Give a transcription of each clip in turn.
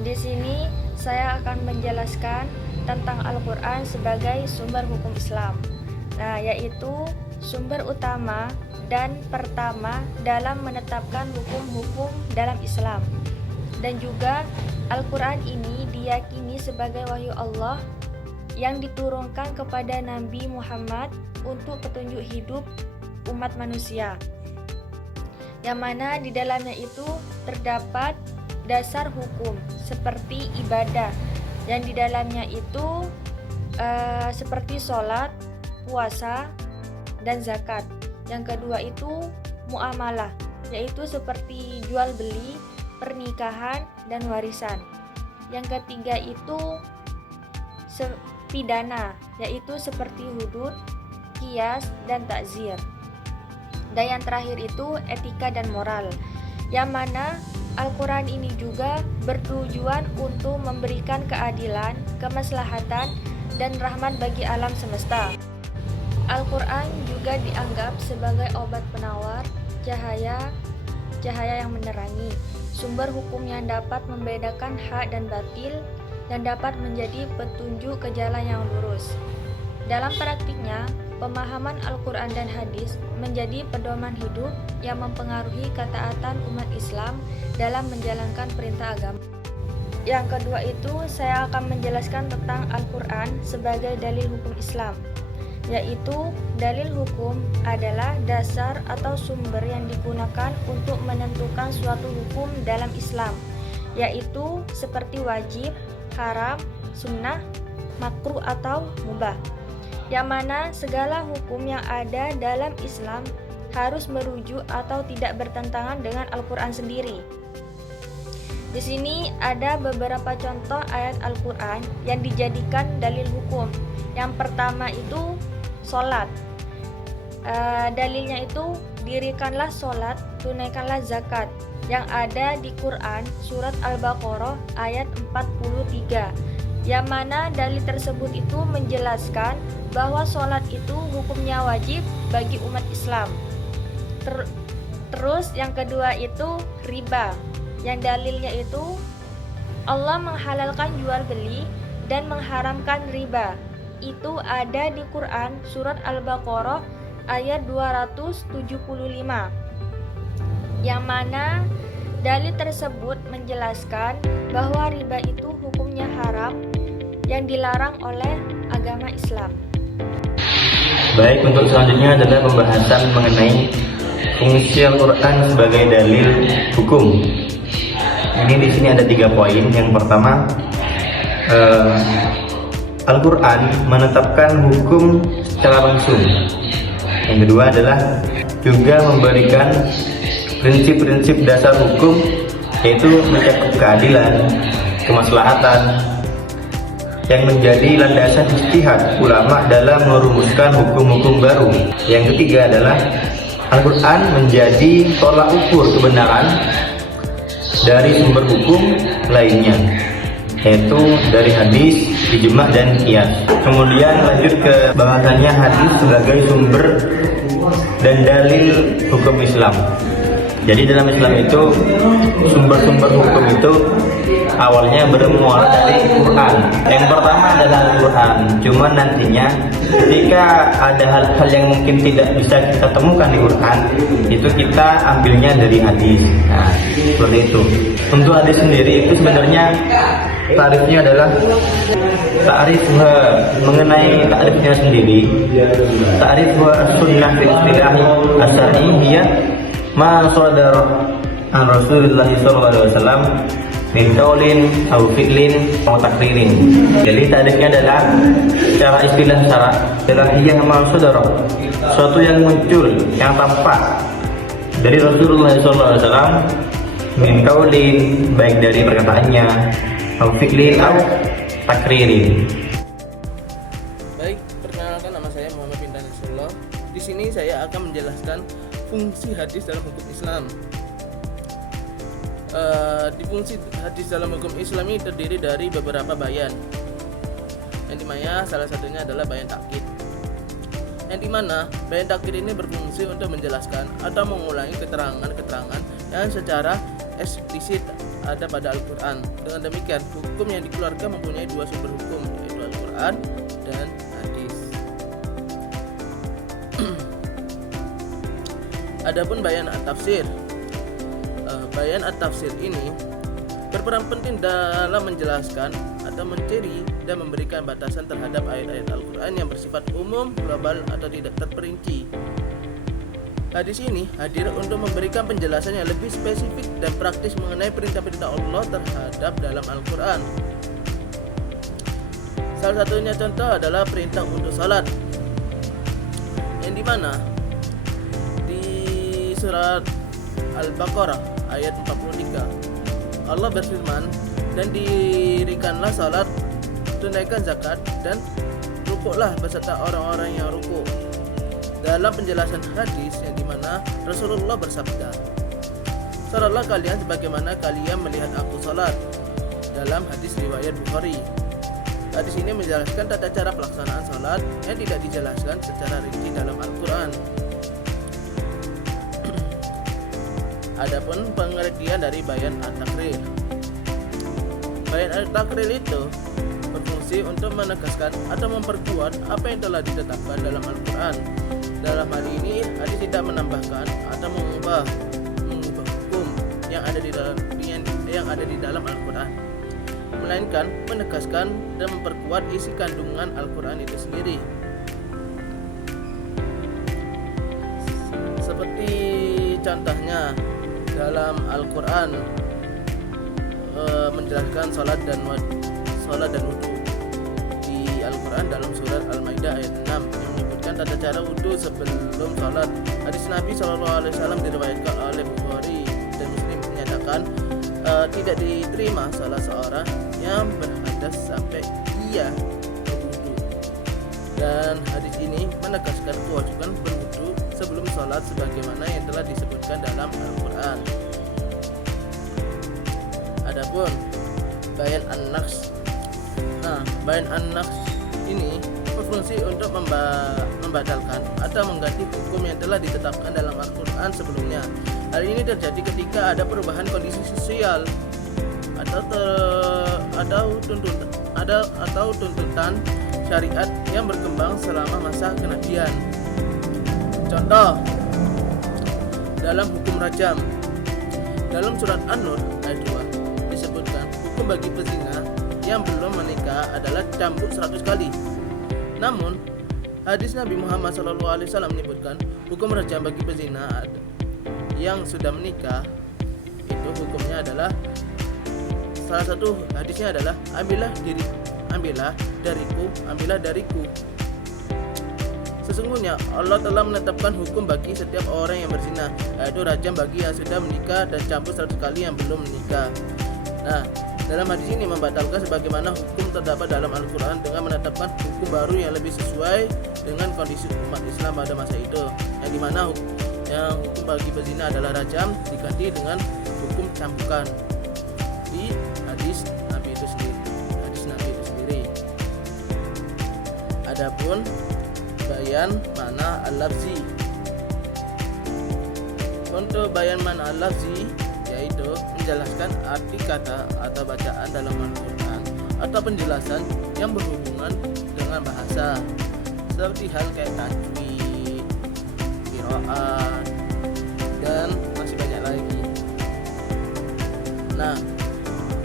Di sini saya akan menjelaskan tentang Al-Quran sebagai sumber hukum Islam. Nah, yaitu sumber utama dan pertama dalam menetapkan hukum-hukum dalam Islam. Dan juga Al-Quran ini diyakini sebagai wahyu Allah yang diturunkan kepada Nabi Muhammad untuk petunjuk hidup umat manusia, yang mana di dalamnya itu terdapat dasar hukum seperti ibadah, yang di dalamnya itu seperti sholat, puasa, dan zakat. Yang kedua itu muamalah, yaitu seperti jual beli, pernikahan, dan warisan. Yang ketiga itu pidana, yaitu seperti hudud, qiyas, dan takzir. Dan yang terakhir itu etika dan moral, yang mana Al-Quran ini juga bertujuan untuk memberikan keadilan, kemaslahatan, dan rahmat bagi alam semesta. Al-Quran juga dianggap sebagai obat penawar, cahaya yang menerangi, sumber hukum yang dapat membedakan hak dan batil, dan dapat menjadi petunjuk ke jalan yang lurus. Dalam praktiknya, pemahaman Al-Quran dan hadis menjadi pedoman hidup yang mempengaruhi ketaatan umat Islam dalam menjalankan perintah agama. Yang kedua itu saya akan menjelaskan tentang Al-Quran sebagai dalil hukum Islam, yaitu dalil hukum adalah dasar atau sumber yang digunakan untuk menentukan suatu hukum dalam Islam, yaitu seperti wajib, haram, sunnah, makruh atau mubah, yang mana segala hukum yang ada dalam Islam harus merujuk atau tidak bertentangan dengan Al-Quran sendiri. Di sini ada beberapa contoh ayat Al-Quran yang dijadikan dalil hukum. Yang pertama itu sholat. Dalilnya itu dirikanlah sholat, tunaikanlah zakat, yang ada di Quran surat Al-Baqarah ayat 43, yang mana dalil tersebut itu menjelaskan bahwa sholat itu hukumnya wajib bagi umat Islam. Terus yang kedua itu riba, yang dalilnya itu Allah menghalalkan jual beli dan mengharamkan riba. Itu ada di Quran surat Al-Baqarah ayat 275, yang mana dalil tersebut menjelaskan bahwa riba itu hukumnya haram yang dilarang oleh agama Islam. Baik, untuk selanjutnya adalah pembahasan mengenai fungsi Al-Quran sebagai dalil hukum. Ini di sini ada 3 poin. Yang pertama, Al-Quran menetapkan hukum secara langsung. Yang kedua adalah juga memberikan prinsip-prinsip dasar hukum, yaitu mencakup keadilan, kemaslahatan, yang menjadi landasan ijtihad ulama dalam merumuskan hukum-hukum baru. Yang ketiga adalah Al-Quran menjadi tolak ukur kebenaran dari sumber hukum lainnya, yaitu dari hadis, ijma, dan qiyas. Kemudian lanjut ke bahasannya hadis sebagai sumber dan dalil hukum Islam. Jadi dalam Islam itu sumber-sumber hukum itu awalnya bermula dari Quran. Yang pertama adalah Al-Quran. Cuman nantinya ketika ada hal-hal yang mungkin tidak bisa kita temukan di Quran, itu kita ambilnya dari hadis. Nah, seperti itu. Untuk hadis sendiri itu sebenarnya tarifnya adalah ta'rifha, mengenai ta'rifnya sendiri. Ta'rifha sunnah fil istilahi as-sahihiyah ma sadar an Rasulullah sallallahu alaihi wasallam min qaulin aw fi'lin aw takririn. Jadi tarifnya adalah secara istilah syar'iyyah ma sadar, suatu yang muncul, yang tampak dari Rasulullah sallallahu alaihi wasallam min qaulin, baik dari perkataannya, aw fi'lin aw takririn. Baik, perkenalkan, nama saya Muhammad Bintan Nasrullah. Di sini saya akan menjelaskan fungsi hadis dalam hukum Islam. Di fungsi hadis dalam hukum Islam ini terdiri dari beberapa bayan, yang dimana salah satunya adalah bayan takkid, yang dimana bayan takkid ini berfungsi untuk menjelaskan atau mengulangi keterangan-keterangan yang secara eksplisit ada pada Al-Quran. Dengan demikian, hukum yang dikeluarkan mempunyai dua sumber hukum, yaitu Al-Quran dan hadis. Adapun bayan at-tafsir, bayan at-tafsir ini berperan penting dalam menjelaskan atau menciri dan memberikan batasan terhadap ayat-ayat Al-Quran yang bersifat umum, global, atau tidak terperinci. Hadis ini hadir untuk memberikan penjelasan yang lebih spesifik dan praktis mengenai perintah-perintah Allah terhadap dalam Al-Quran. Salah satunya contoh adalah perintah untuk salat, yang dimana di surat Al-Baqarah ayat 43 Allah berfirman, dan dirikanlah salat, tunaikan zakat, dan rukuklah beserta orang-orang yang rukuk. Dalam penjelasan hadis yang dimana Rasulullah bersabda, salatlah kalian sebagaimana kalian melihat aku salat, dalam hadis riwayat Bukhari. Hadis ini menjelaskan tata cara pelaksanaan salat yang tidak dijelaskan secara rinci dalam Al-Quran. Adapun pengertian dari bayan at-takrir, bayan at-takrir itu berfungsi untuk menegaskan atau memperkuat apa yang telah ditetapkan dalam Al-Quran. Dalam hal ini, hadis tidak menambahkan atau mengubah hukum yang ada di dalam Al-Quran, melainkan menegaskan dan memperkuat isi kandungan Al-Quran itu sendiri. Seperti contohnya dalam Al-Quran menjelaskan salat dan wudu. Di Al-Quran dalam surat Al-Maidah ayat 6 yang menyebutkan tata cara wudu sebelum salat. Hadis Nabi SAW diriwayatkan oleh Bukhari dan Muslim menyatakan tidak diterima salah seorang yang berhadas sampai ia berwudu. Dan hadis ini menegaskan kewajiban berwudu sebelum salat sebagaimana yang telah disebutkan dalam Al-Quran. Adapun bayan an-naqs. Bayan an-naqs ini berfungsi untuk membatalkan atau mengganti hukum yang telah ditetapkan dalam Al-Quran sebelumnya. Hal ini terjadi ketika ada perubahan kondisi sosial atau tuntutan syariat yang berkembang selama masa kenabian. Contoh, dalam hukum rajam, dalam surat An-Nur ayat 2 disebutkan hukum bagi pezina yang belum menikah adalah cambuk 100 kali. Namun, hadis Nabi Muhammad SAW menyebutkan hukum rajam bagi pezina yang sudah menikah itu hukumnya adalah, salah satu hadisnya adalah ambillah dariku. Sesungguhnya Allah telah menetapkan hukum bagi setiap orang yang berzina, yaitu rajam bagi yang sudah menikah dan cambuk 100 kali yang belum menikah. Dalam hadis ini membatalkan sebagaimana hukum terdapat dalam Al-Quran dengan menetapkan hukum baru yang lebih sesuai dengan kondisi umat Islam pada masa itu, yang dimana yang hukum bagi pezina adalah rajam diganti dengan hukum cambukan di hadis Nabi itu sendiri. Adapun bayan makna al-lafzi. Untuk bayan makna al-lafzi yaitu menjelaskan arti kata atau bacaan dalam Al-Quran atau penjelasan yang berhubungan dengan bahasa, seperti hal kayak tajwid, qiraat, dan masih banyak lagi.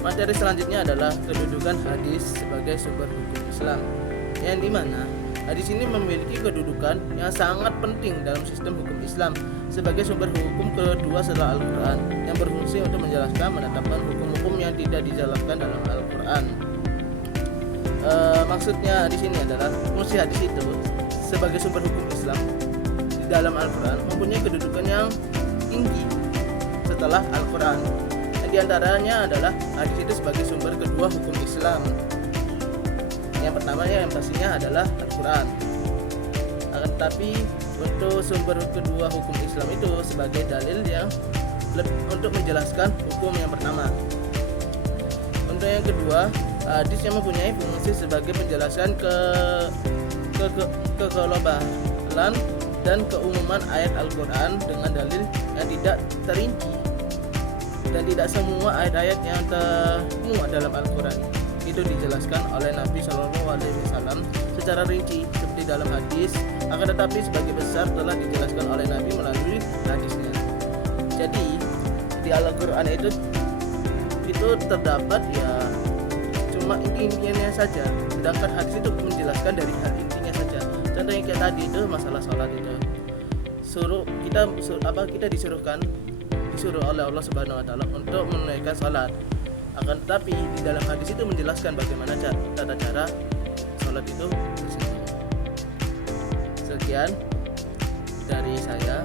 Materi selanjutnya adalah kedudukan hadis sebagai sumber hukum Islam, yang dimana hadis ini memiliki kedudukan yang sangat penting dalam sistem hukum Islam sebagai sumber hukum kedua setelah Al-Quran, yang berfungsi untuk menjelaskan menetapkan hukum-hukum yang tidak dijelaskan dalam Al-Quran. Maksudnya di sini adalah fungsi hadis itu sebagai sumber hukum Islam di dalam Al-Quran mempunyai kedudukan yang tinggi setelah Al-Quran. Di antaranya adalah hadis itu sebagai sumber kedua hukum Islam. Yang pertamanya yang pastinya adalah Al-Quran. Tetapi untuk sumber kedua hukum Islam itu sebagai dalil yang untuk menjelaskan hukum yang pertama. Untuk yang kedua, hadis yang mempunyai fungsi sebagai penjelasan keglobalan dan keumuman ayat Al-Quran dengan dalil yang tidak terinci dan tidak semua ayat-ayat yang termuat dalam Al-Quran itu dijelaskan oleh Nabi Shallallahu Alaihi Wasallam secara rinci seperti dalam hadis, akan tetapi sebagai besar telah dijelaskan oleh Nabi melalui hadisnya. Jadi di Al-Quran itu terdapat ya cuma intinya saja, sedangkan hadis itu menjelaskan dari hal intinya saja. Contohnya kayak tadi itu masalah sholat itu, kita disuruh oleh Allah Subhanahu Wa Taala untuk menunaikan sholat. Akan tetapi di dalam hadis itu menjelaskan bagaimana tata cara sholat itu. Sekian dari saya.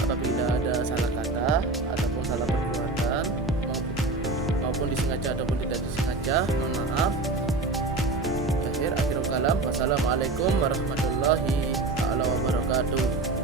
Apabila ada salah kata ataupun salah perbuatan maupun disengaja ataupun tidak disengaja, mohon maaf. Akhirul kalam. Wassalamualaikum warahmatullahi wabarakatuh.